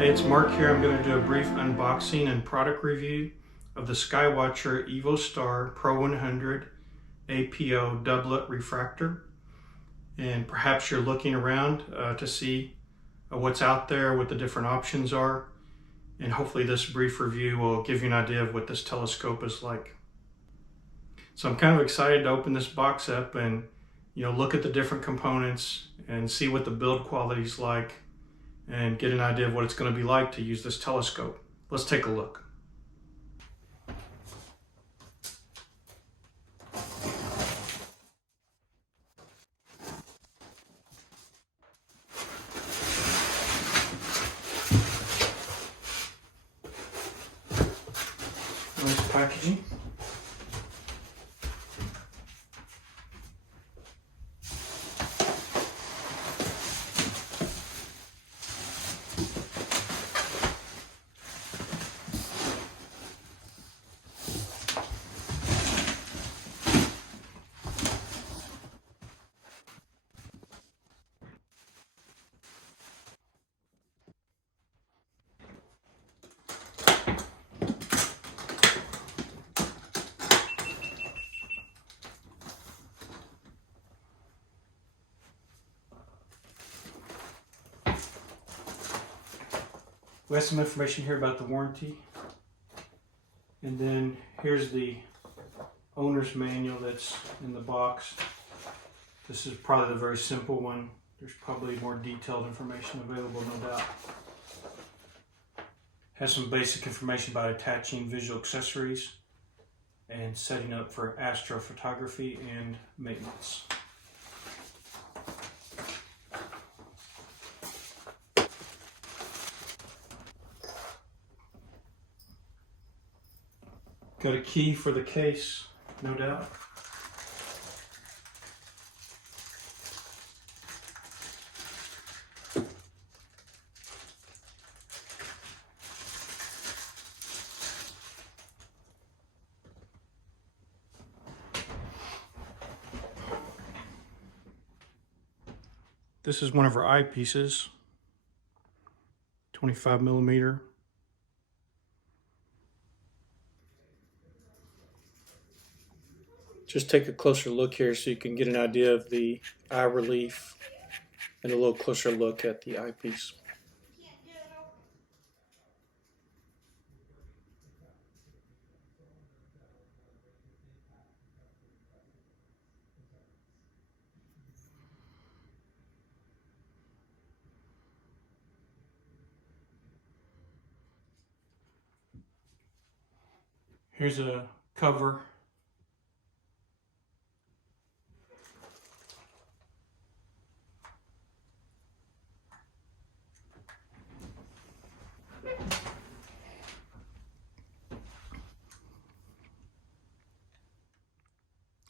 Hey, it's Mark here. I'm going to do a brief unboxing and product review of the Skywatcher Evostar Pro 100 APO Doublet Refractor. And perhaps you're looking around to see what's out there, what the different options are. And hopefully this brief review will give you an idea of what this telescope is like. So I'm kind of excited to open this box up and look at the different components and see what the build quality is like and get an idea of what it's going to be like to use this telescope. Let's take a look. Nice packaging. We have some information here about the warranty, and then here's the owner's manual that's in the box. This is probably the very simple one. There's probably more detailed information available, no doubt. Has some basic information about attaching visual accessories and setting up for astrophotography and maintenance. Got a key for the case, no doubt. This is one of our eyepieces, 25mm. Just take a closer look here so you can get an idea of the eye relief and a little closer look at the eyepiece. Here's a cover.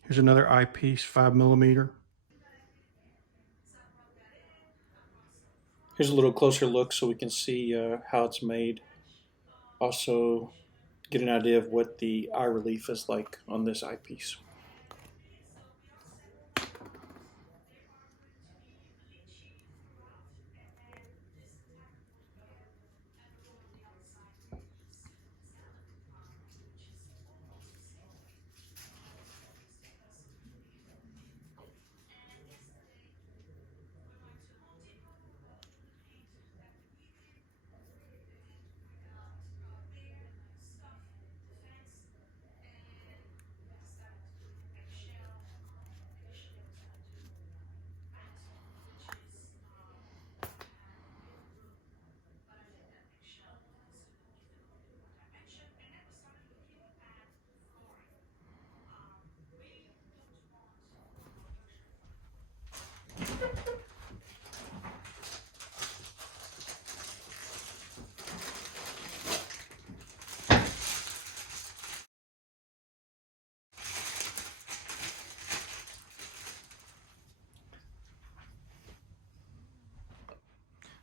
Here's another eyepiece, 5mm. Here's a little closer look so we can see how it's made. Also get an idea of what the eye relief is like on this eyepiece.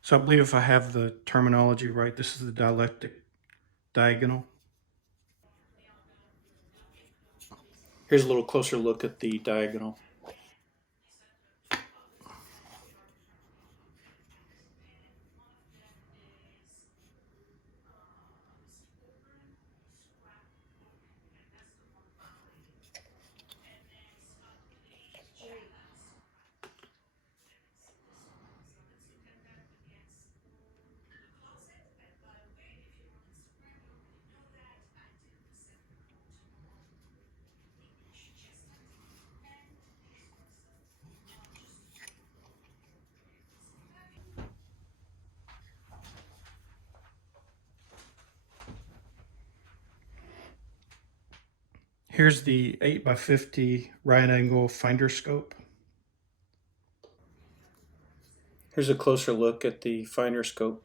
So I believe if I have the terminology right, this is the dielectric diagonal. Here's a little closer look at the diagonal. Here's the 8x50 right angle finder scope. Here's a closer look at the finder scope.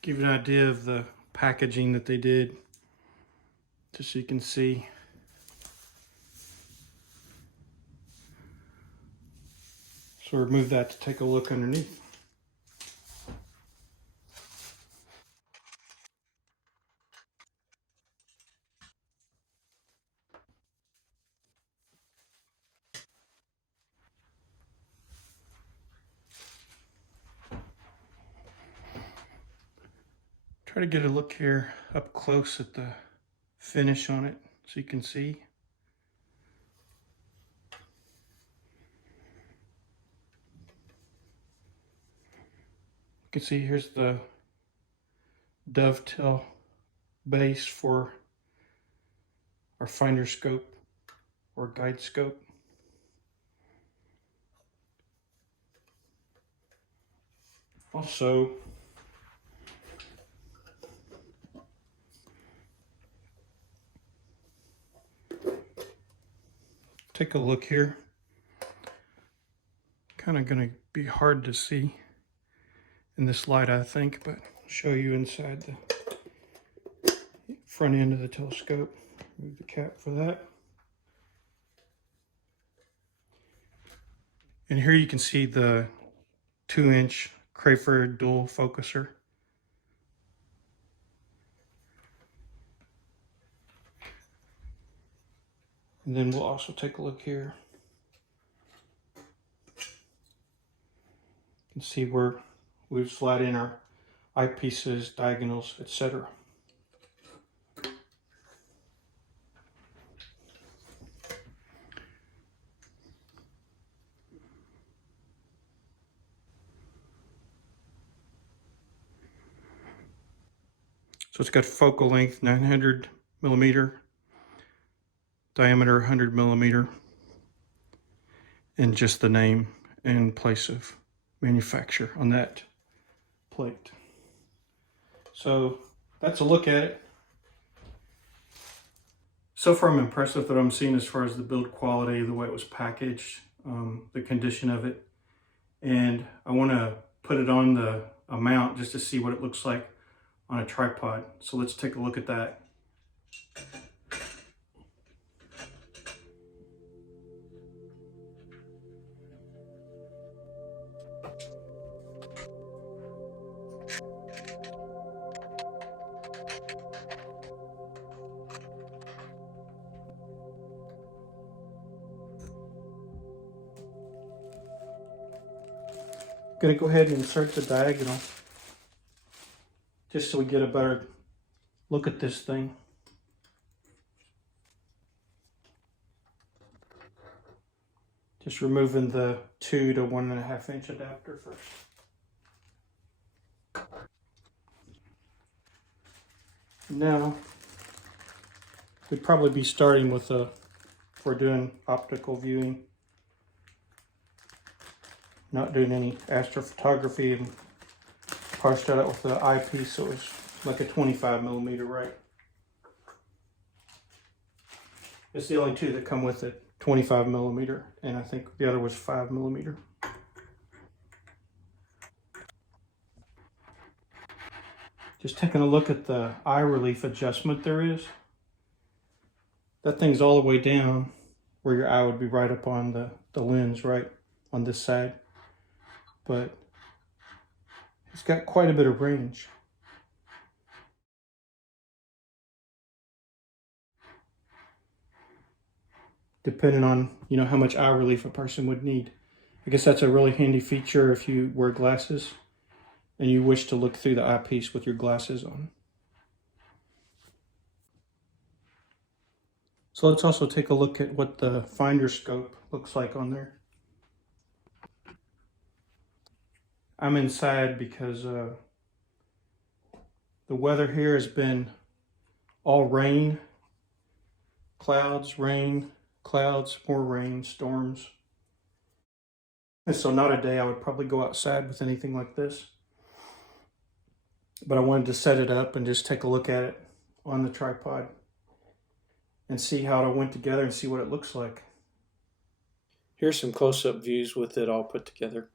Give you an idea of the packaging that they did, just so you can see. So remove that to take a look underneath. Try to get a look here up close at the finish on it so you can see. You can see here's the dovetail base for our finder scope or guide scope. Also, take a look here. Kind of going to be hard to see in this light, I think, but I'll show you inside the front end of the telescope. Remove the cap for that. And here you can see the 2-inch Crayford dual focuser. And then we'll also take a look here. You can see where we've slid in our eyepieces, diagonals, etc. So it's got focal length 900 millimeter, diameter 100 millimeter, and just the name and place of manufacture on that plate. So that's a look at it. So far I'm impressed with what I'm seeing as far as the build quality, the way it was packaged, the condition of it. And I want to put it on the mount just to see what it looks like on a tripod. So let's take a look at that. Going to go ahead and insert the diagonal just so we get a better look at this thing. Just removing the 2 to 1.5 inch adapter first. Now, we'd probably be starting with if we're doing optical viewing, not doing any astrophotography, and probably start out with the eyepiece, so it was like a 25 millimeter, right? It's the only two that come with it, 25mm, and I think the other was 5mm. Just taking a look at the eye relief adjustment there is. That thing's all the way down where your eye would be right up on the lens, right on this side. But it's got quite a bit of range. Depending on, how much eye relief a person would need. I guess that's a really handy feature if you wear glasses and you wish to look through the eyepiece with your glasses on. So let's also take a look at what the finder scope looks like on there. I'm inside because the weather here has been all rain, clouds, more rain, storms. And so not a day I would probably go outside with anything like this. But I wanted to set it up and just take a look at it on the tripod and see how it all went together and see what it looks like. Here's some close-up views with it all put together.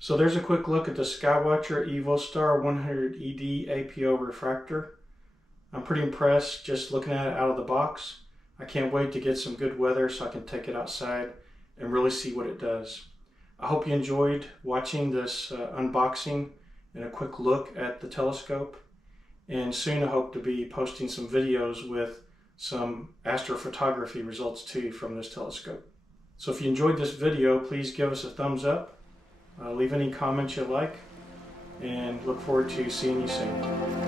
So there's a quick look at the Skywatcher Evostar 100 ED APO Refractor. I'm pretty impressed just looking at it out of the box. I can't wait to get some good weather so I can take it outside and really see what it does. I hope you enjoyed watching this unboxing and a quick look at the telescope. And soon I hope to be posting some videos with some astrophotography results too from this telescope. So if you enjoyed this video, please give us a thumbs up. Leave any comments you like, and look forward to seeing you soon.